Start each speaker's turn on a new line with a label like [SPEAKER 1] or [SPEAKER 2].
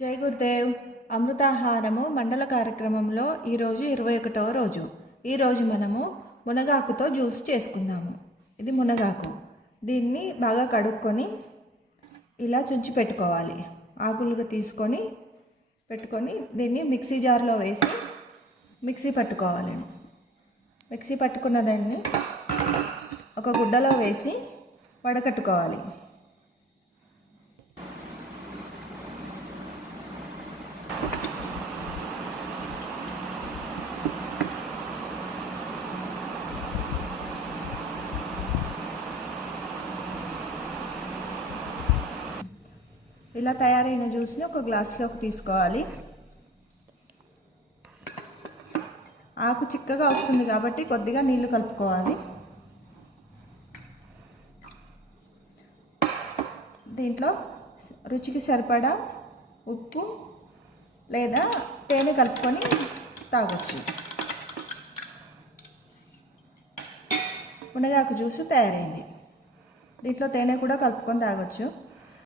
[SPEAKER 1] జై గురుదేవ్. అమృతాహారము మండల కార్యక్రమంలో ఈరోజు ఇరవై ఒకటవ రోజు. ఈరోజు మనము మునగాకుతో జ్యూస్ చేసుకుందాము. ఇది మునగాకు. దీన్ని బాగా కడుక్కొని ఇలా చుంచి పెట్టుకోవాలి. ఆకులుగా తీసుకొని పెట్టుకొని దీన్ని మిక్సీ జార్లో వేసి మిక్సీ పట్టుకోవాలి. మిక్సీ పట్టుకున్న దాన్ని ఒక గుడ్డలో వేసి వడకట్టుకోవాలి. ఇలా తయారైన జ్యూస్ని ఒక గ్లాస్లోకి తీసుకోవాలి. ఆకు చిక్కగా వస్తుంది కాబట్టి కొద్దిగా నీళ్ళు కలుపుకోవాలి. దీంట్లో రుచికి సరిపడా ఉప్పు లేదా తేనె కలుపుకొని తాగొచ్చు. మునగాకు జ్యూస్ తయారైంది. దీంట్లో తేనె కూడా కలుపుకొని తాగొచ్చు.